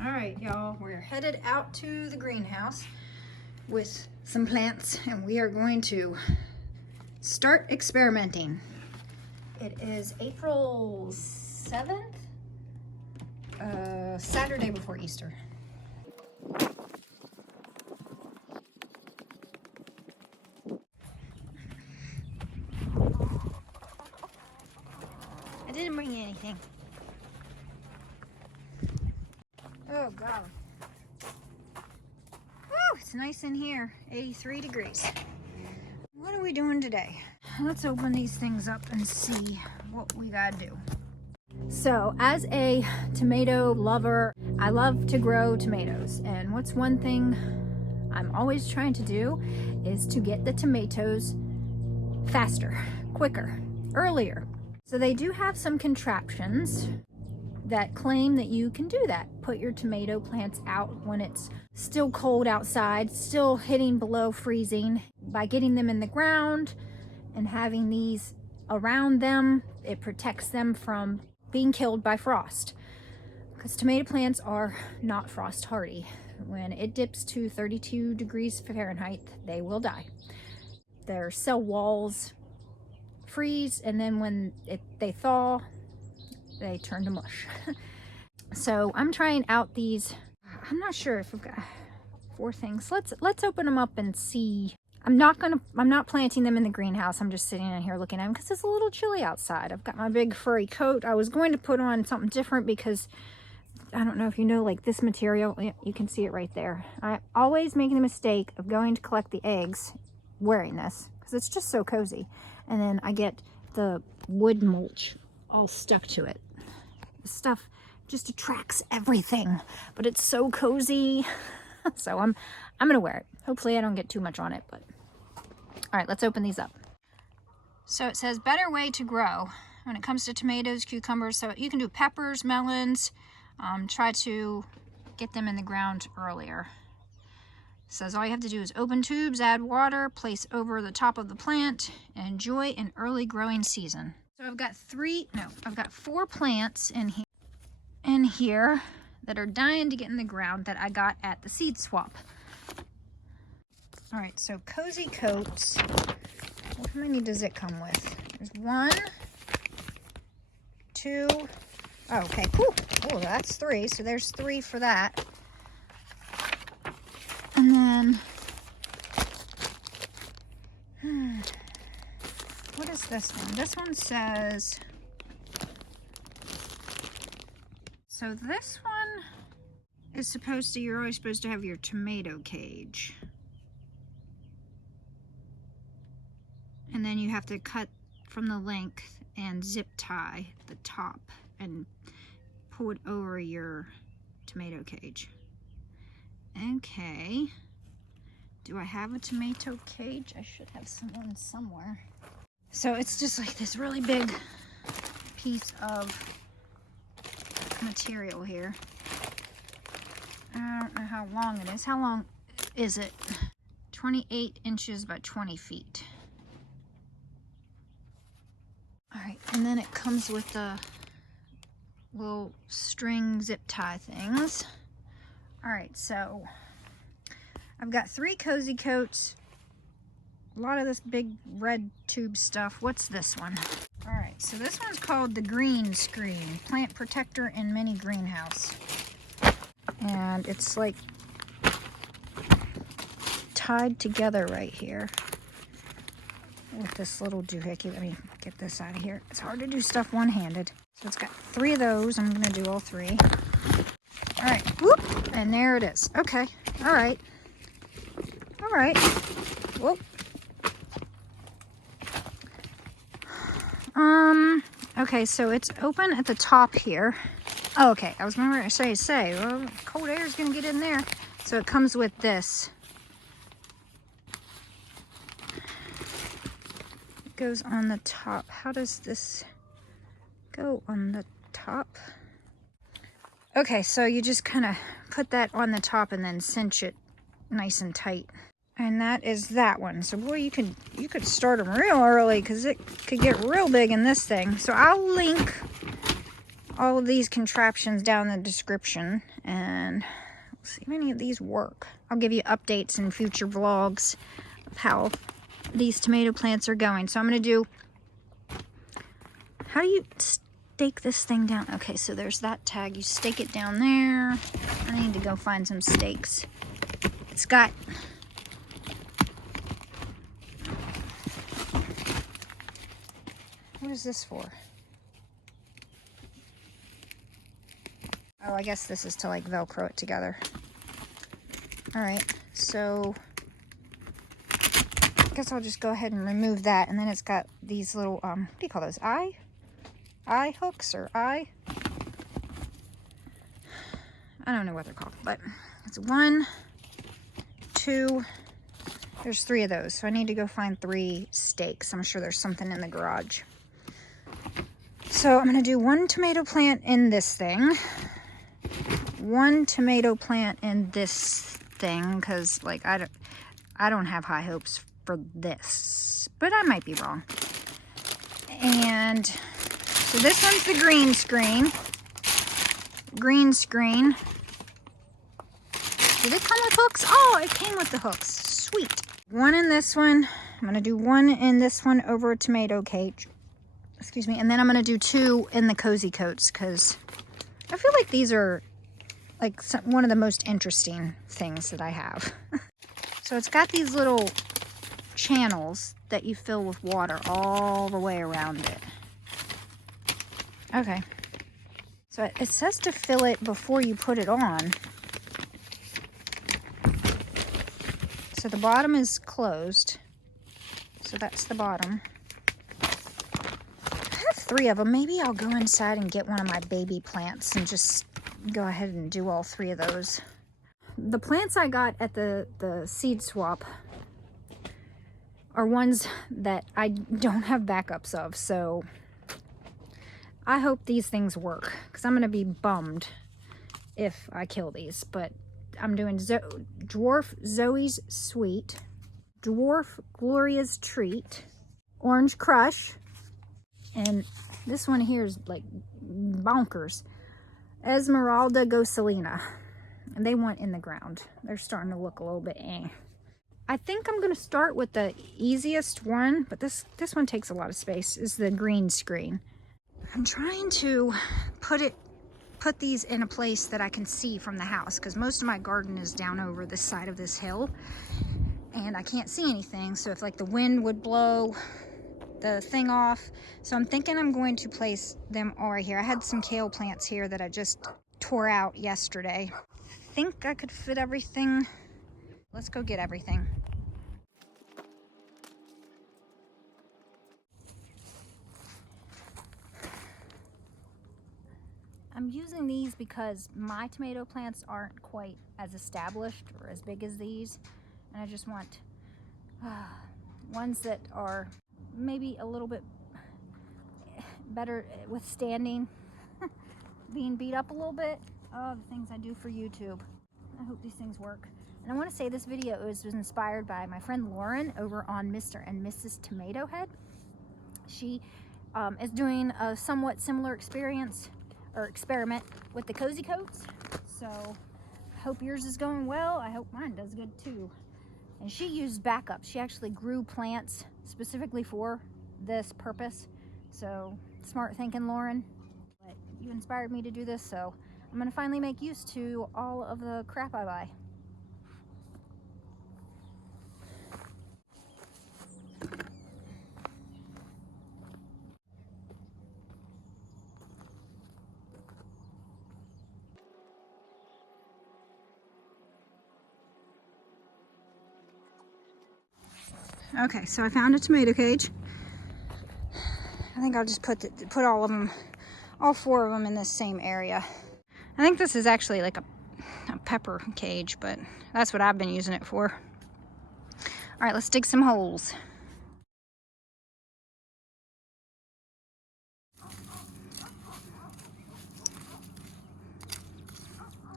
All right, y'all, we're headed out to the greenhouse with some plants, and we are going to start experimenting. It is April 7th, Saturday before Easter. I didn't bring anything. Oh God. Woo, it's nice in here, 83 degrees. What are we doing today? Let's open these things up and see what we gotta do. So, as a tomato lover, I love to grow tomatoes. And what's one thing I'm always trying to do is to get the tomatoes faster, quicker, earlier. So they do have some contraptions that claim that you can do that. Put your tomato plants out when it's still cold outside, still hitting below freezing. By getting them in the ground and having these around them, it protects them from being killed by frost. Because tomato plants are not frost hardy. When it dips to 32 degrees Fahrenheit, they will die. Their cell walls freeze, and then when they thaw, they turn to mush. So I'm trying out these. I'm not sure if we've got 4 things. Let's open them up and see. I'm not planting them in the greenhouse. I'm just sitting in here looking at them because it's a little chilly outside. I've got my big furry coat. I was going to put on something different because I don't know if you know, like this material, you can see it right there. I always make the mistake of going to collect the eggs wearing this because it's just so cozy. And then I get the wood mulch all stuck to it. The stuff just attracts everything, but it's so cozy. So I'm gonna wear it. Hopefully I don't get too much on it, but all right, let's open these up. So it says better way to grow when it comes to tomatoes, cucumbers. So you can do peppers, melons. Try to get them in the ground earlier. It says all you have to do is open tubes, add water, place over the top of the plant, and enjoy an early growing season. So I've got 4 plants in here that are dying to get in the ground that I got at the seed swap. All right, so Kozy Coats. How many does it come with? There's 1, 2. Oh, okay, cool. Oh, that's 3. So there's 3 for that. And then, what is this one? This one says, so this one is supposed to, you're always supposed to have your tomato cage. And then you have to cut from the length and zip tie the top and pull it over your tomato cage. Okay. Do I have a tomato cage? I should have someone somewhere. So it's just like this really big piece of material here. I don't know how long it is. How long is it? 28 inches by 20 feet. All right, and then it comes with the little string zip tie things. All right, so I've got 3 Kozy Coats, a lot of this big red tube stuff. What's this one? All right, so this one's called the Greenscreen Plant Protector in Mini Greenhouse. And it's like tied together right here with this little doohickey. Let me get this out of here. It's hard to do stuff one-handed. So it's got 3 of those. I'm gonna do all 3. All right, whoop, and there it is. Okay, all right. All right, whoop. Okay, so it's open at the top here. Oh, okay, I was gonna say, well, cold air is gonna get in there. So it comes with this. It goes on the top. How does this go on the top? Okay, so you just kind of put that on the top and then cinch it nice and tight. And that is that one. So boy, you could start them real early because it could get real big in this thing. So I'll link all of these contraptions down in the description, and we'll see if any of these work. I'll give you updates in future vlogs of how these tomato plants are going. So I'm going to do, how do you stake this thing down? Okay, so there's that tag. You stake it down there. I need to go find some stakes. It's got... What is this for? Oh, I guess this is to like Velcro it together. All right, so I guess I'll just go ahead and remove that. And then it's got these little, what do you call those? Eye hooks or eye? I don't know what they're called, but it's 1, 2, there's 3 of those. So I need to go find 3 stakes. I'm sure there's something in the garage. So I'm gonna do 1 tomato plant in this thing. 1 tomato plant in this thing, because like I don't have high hopes for this, but I might be wrong. And so this one's the Greenscreen. Greenscreen. Did it come with hooks? Oh, it came with the hooks. Sweet. 1 in this one. I'm gonna do 1 in this one over a tomato cage. Excuse me. And then I'm gonna do 2 in the Kozy Coats, because I feel like these are like one of the most interesting things that I have. So it's got these little channels that you fill with water all the way around it. Okay. So it says to fill it before you put it on. So the bottom is closed. So that's the bottom. I have 3 of them. Maybe I'll go inside and get one of my baby plants and just go ahead and do all 3 of those. The plants I got at the seed swap are ones that I don't have backups of, so I hope these things work, because I'm going to be bummed if I kill these. But I'm doing Dwarf Zoe's Sweet, Dwarf Gloria's Treat, Orange Crush, and this one here is like bonkers, Esmeralda Gosselina. And they went in the ground. They're starting to look a little bit eh. I think I'm going to start with the easiest one, but this one takes a lot of space, is the Greenscreen. I'm trying to put these in a place that I can see from the house, because most of my garden is down over the side of this hill and I can't see anything. So if like the wind would blow the thing off. So I'm thinking I'm going to place them all right here. I had some kale plants here that I just tore out yesterday. I think I could fit everything. Let's go get everything. I'm using these because my tomato plants aren't quite as established or as big as these, and I just want ones that are maybe a little bit better withstanding being beat up a little bit. Oh, the things I do for YouTube. I hope these things work. And I want to say this video was inspired by my friend Lauren over on Mr. and Mrs. Tomato Head. She is doing a somewhat similar experiment with the Kozy Coats. So I hope yours is going well. I hope mine does good too. And she used backup. She actually grew plants specifically for this purpose. So smart thinking, Lauren. But you inspired me to do this, so I'm gonna finally make use to all of the crap I buy. Okay, so I found a tomato cage. I think I'll just put all of them, all 4 of them in this same area. I think this is actually like a pepper cage, but that's what I've been using it for. All right, let's dig some holes.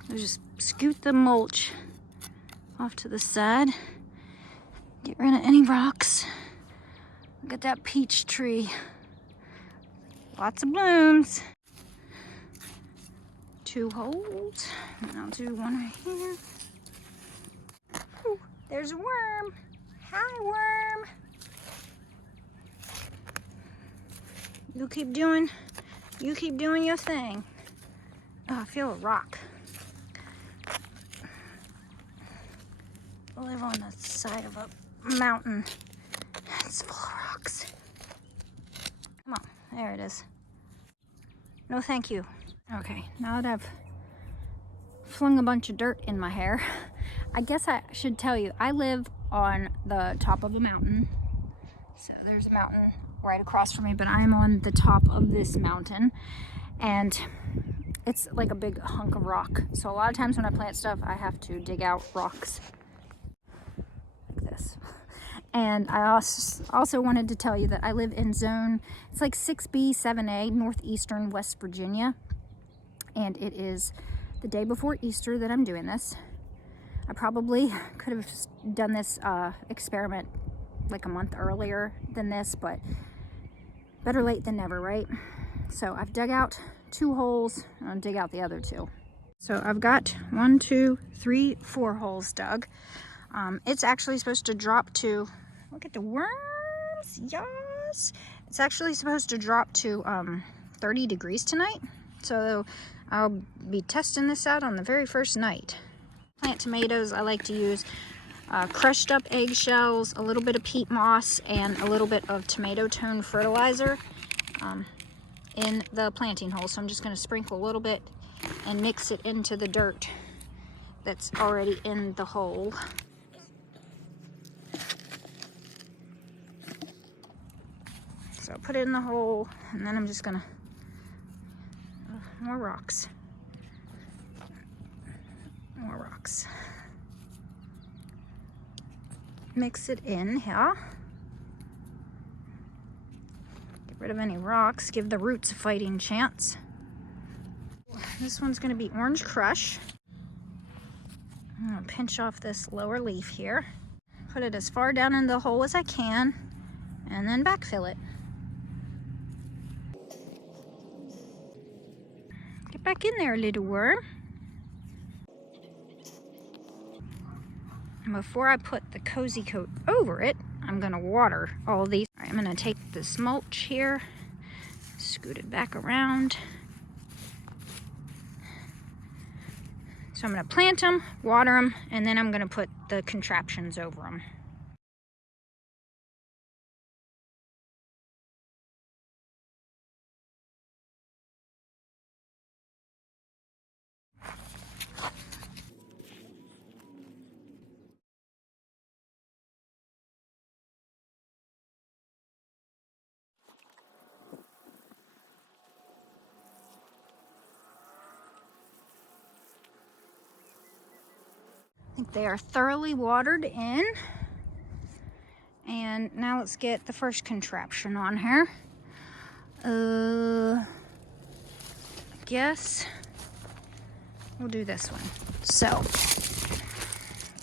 I'll just scoot the mulch off to the side. Get rid of any rocks. Look at that peach tree. Lots of blooms. 2 holes. And I'll do one right here. Ooh, there's a worm. Hi, worm. You keep doing your thing. Oh, I feel a rock. I live on the side of a mountain. It's full of rocks. Come on, there it is. No, thank you. Okay, now that I've flung a bunch of dirt in my hair, I guess I should tell you, I live on the top of a mountain. So there's a mountain right across from me, but I'm on the top of this mountain, and it's like a big hunk of rock. So a lot of times when I plant stuff, I have to dig out rocks like this. And I also wanted to tell you that I live in zone, it's like 6B, 7A, northeastern West Virginia. And it is the day before Easter that I'm doing this. I probably could have done this experiment like a month earlier than this, but better late than never, right? So I've dug out 2 holes, and I'll dig out the other 2. So I've got 1, 2, 3, 4 holes dug. It's actually supposed to drop to, look at the worms, yes! It's actually supposed to drop to 30 degrees tonight. So I'll be testing this out on the very first night. Plant tomatoes, I like to use crushed up eggshells, a little bit of peat moss, and a little bit of tomato tone fertilizer in the planting hole. So I'm just going to sprinkle a little bit and mix it into the dirt that's already in the hole. So I'll put it in the hole, and then I'm just going to, more rocks. More rocks. Mix it in here. Get rid of any rocks, give the roots a fighting chance. This one's going to be orange crush. I'm going to pinch off this lower leaf here. Put it as far down in the hole as I can, and then backfill it. Get back in there, little worm. And before I put the Kozy Coat over it, I'm going to water all these. All right, I'm going to take this mulch here, scoot it back around. So I'm going to plant them, water them, and then I'm going to put the contraptions over them. They are thoroughly watered in. And now let's get the first contraption on here. I guess we'll do this one. So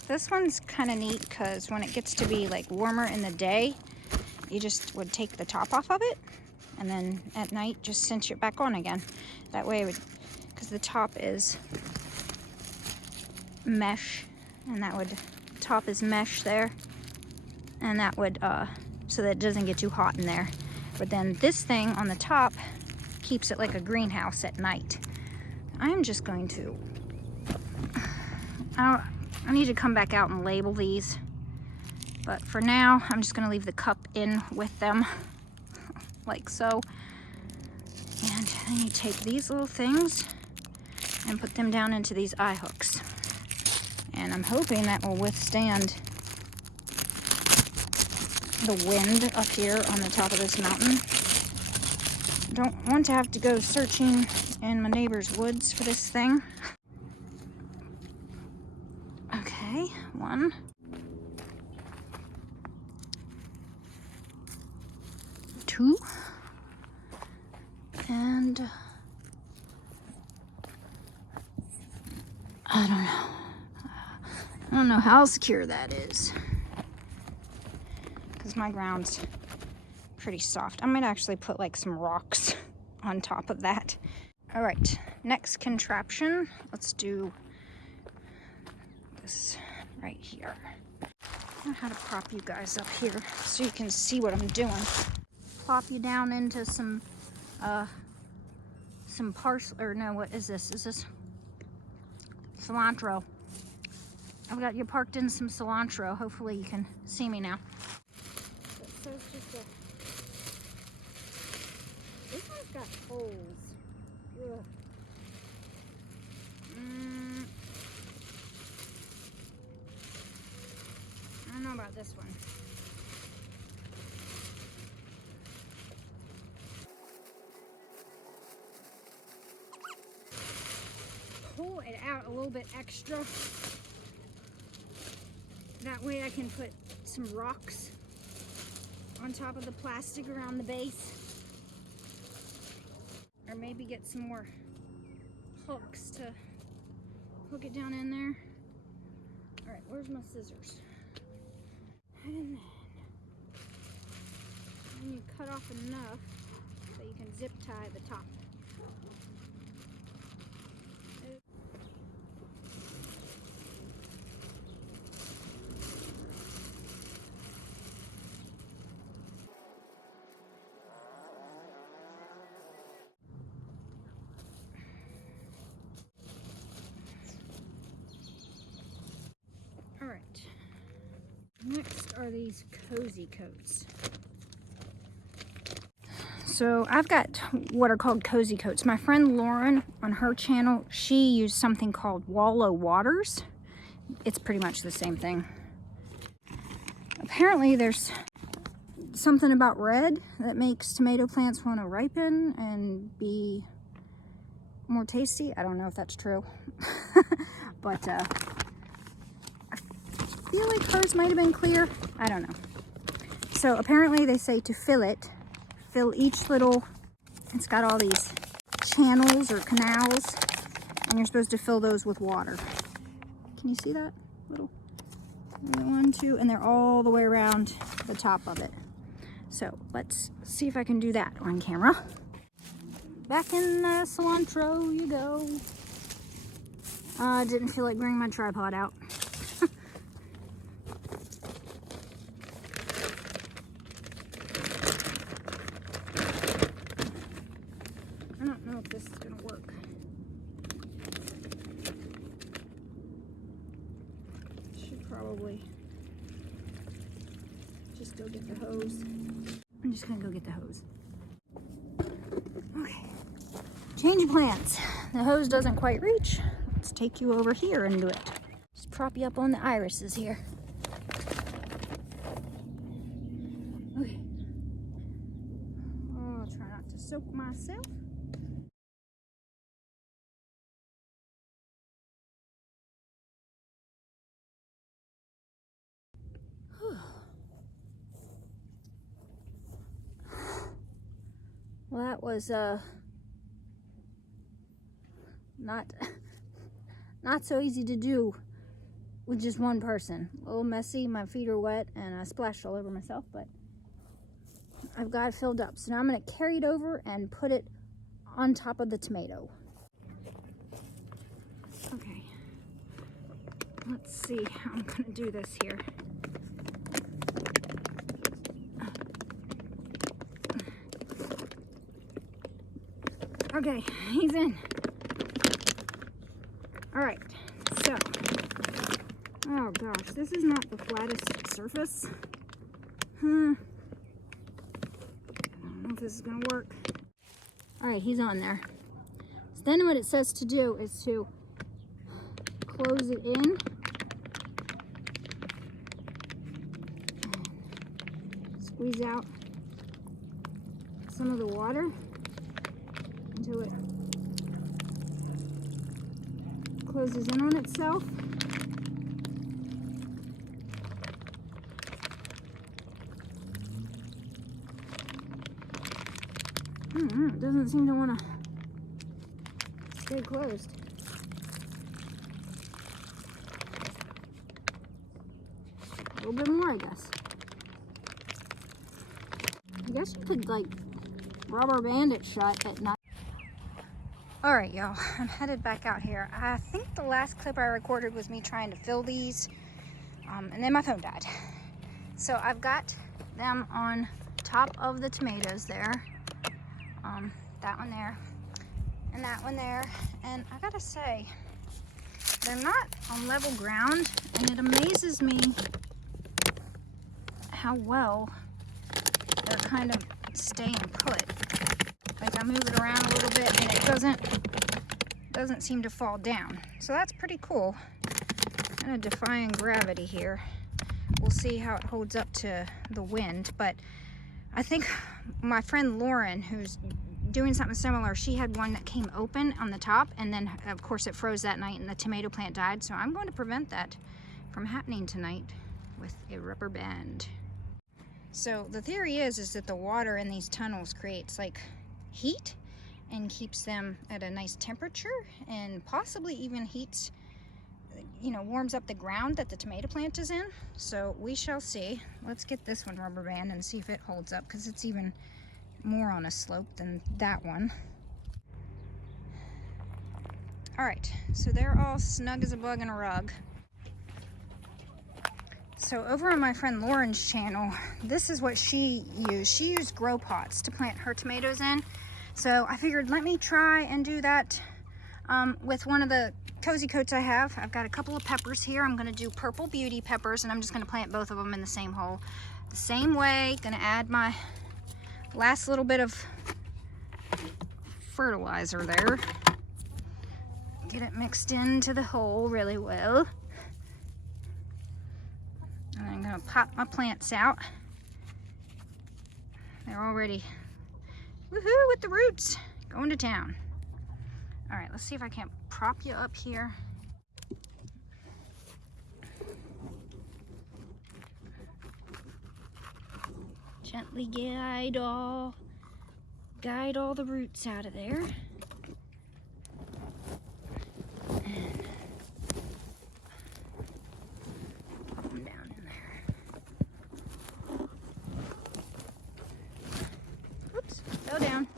this one's kind of neat because when it gets to be like warmer in the day, you just would take the top off of it, and then at night just cinch it back on again. That way it would, because the top is mesh, and that would, top is mesh there, and that would so that it doesn't get too hot in there. But then this thing on the top keeps it like a greenhouse at night. I'm just going to, I need to come back out and label these, but for now I'm just going to leave the cup in with them like so. And then you take these little things and put them down into these eye hooks. And I'm hoping that will withstand the wind up here on the top of this mountain. Don't want to have to go searching in my neighbor's woods for this thing. Okay, 1. 2. And I don't know. I don't know how secure that is, because my ground's pretty soft. I might actually put like some rocks on top of that. All right, next contraption. Let's do this right here. I don't know how to prop you guys up here so you can see what I'm doing. Plop you down into some parsley, or no, what is this? Is this cilantro? I've got you parked in some cilantro. Hopefully you can see me now. It says just a... This one's got holes. Ugh. I don't know about this one. Pull it out a little bit extra. That way I can put some rocks on top of the plastic around the base. Or maybe get some more hooks to hook it down in there. All right, where's my scissors? And then you cut off enough so you can zip tie the top. All right, next are these Kozy Coats. So I've got what are called Kozy Coats. My friend Lauren, on her channel, she used something called Wallow Waters. It's pretty much the same thing. Apparently there's something about red that makes tomato plants want to ripen and be more tasty. I don't know if that's true. But I feel like hers might have been clear. I don't know. So apparently they say to fill each little, it's got all these channels or canals, and you're supposed to fill those with water. Can you see that? Little 1, 2, and they're all the way around the top of it. So let's see if I can do that on camera. Back in the cilantro you go. Didn't feel like bringing my tripod out. I don't know if this is gonna work. Should probably just go get the hose. I'm just gonna go get the hose. Okay, change plants. The hose doesn't quite reach. Let's take you over here and do it. Just prop you up on the irises here. Okay. Oh, I'll try not to soak myself. Well, that was not so easy to do with just one person. A little messy, my feet are wet, and I splashed all over myself, but I've got it filled up. So now I'm going to carry it over and put it on top of the tomato. Okay, let's see how I'm going to do this here. Okay, he's in. All right, so, oh gosh, this is not the flattest surface. I don't know if this is gonna work. All right, he's on there. So then what it says to do is to close it in. Squeeze out some of the water until it closes in on itself. It doesn't seem to want to stay closed. A little bit more, I guess. I guess you could like rubber band it shut at night. All right, y'all, I'm headed back out here. I think the last clip I recorded was me trying to fill these, and then my phone died. So I've got them on top of the tomatoes there. That one there, and that one there. And I gotta say, they're not on level ground, and it amazes me how well they're kind of staying put. Like, I move it around a little bit and it doesn't seem to fall down. So that's pretty cool. Kind of defying gravity here. We'll see how it holds up to the wind, but I think my friend Lauren, who's doing something similar, she had one that came open on the top, and then of course it froze that night and the tomato plant died. So I'm going to prevent that from happening tonight with a rubber band. So the theory is that the water in these tunnels creates like heat and keeps them at a nice temperature, and possibly even heats, you know, warms up the ground that the tomato plant is in. So we shall see. Let's get this one rubber band and see if it holds up, because it's even more on a slope than that one. All right, so they're all snug as a bug in a rug. So over on my friend Lauren's channel, this is what she used. She used grow pots to plant her tomatoes in. So I figured, let me try and do that with one of the Kozy Coats I have. I've got a couple of peppers here. I'm gonna do purple beauty peppers, and I'm just gonna plant both of them in the same hole. The same way, gonna add my last little bit of fertilizer there. Get it mixed into the hole really well. And I'm gonna pop my plants out. They're already, woohoo, with the roots, going to town. All right, let's see if I can't prop you up here. Gently guide all the roots out of there. And pop them down in there. Oops, fell down.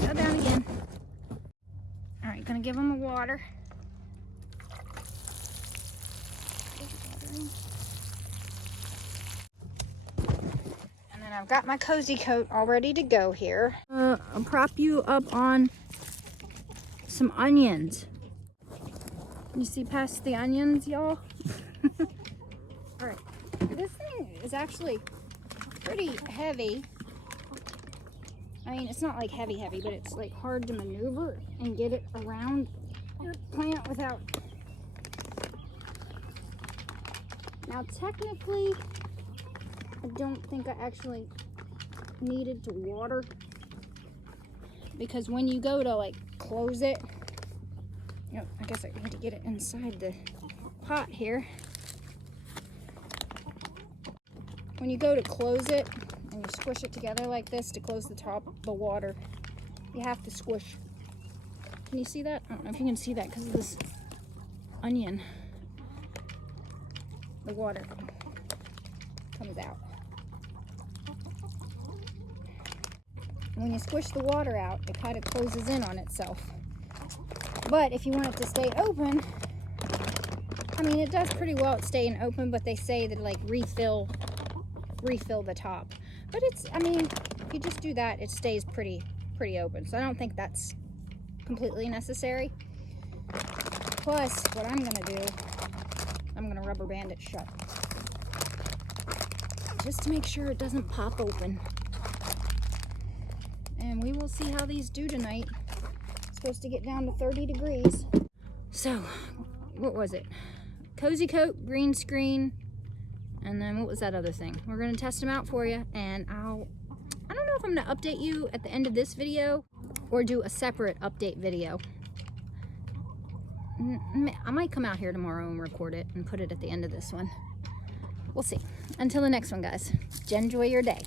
Fell down again. All right, gonna give them a water. I've got my Kozy Coat all ready to go here. I'll prop you up on some onions. You see past the onions, y'all? All right, this thing is actually pretty heavy. I mean, it's not like heavy, but it's like hard to maneuver and get it around your plant without. Now, technically, I don't think I actually needed to water, because when you go to like close it, you know, I guess I need to get it inside the pot here. When you go to close it and you squish it together like this to close the top of the water, you have to squish. Can you see that? I don't know if you can see that because of this onion. The water comes out. When you squish the water out, it kind of closes in on itself. But if you want it to stay open, I mean, it does pretty well at staying open, but they say that like refill the top. But it's, I mean, if you just do that, it stays pretty open. So I don't think that's completely necessary. Plus, what I'm gonna do, I'm gonna rubber band it shut, just to make sure it doesn't pop open. And we will see how these do tonight. It's supposed to get down to 30 degrees. So, what was it? Kozy Coat, Greenscreen, and then what was that other thing? We're gonna test them out for you, and I don't know if I'm gonna update you at the end of this video or do a separate update video. I might come out here tomorrow and record it and put it at the end of this one. We'll see. Until the next one, guys. Enjoy your day.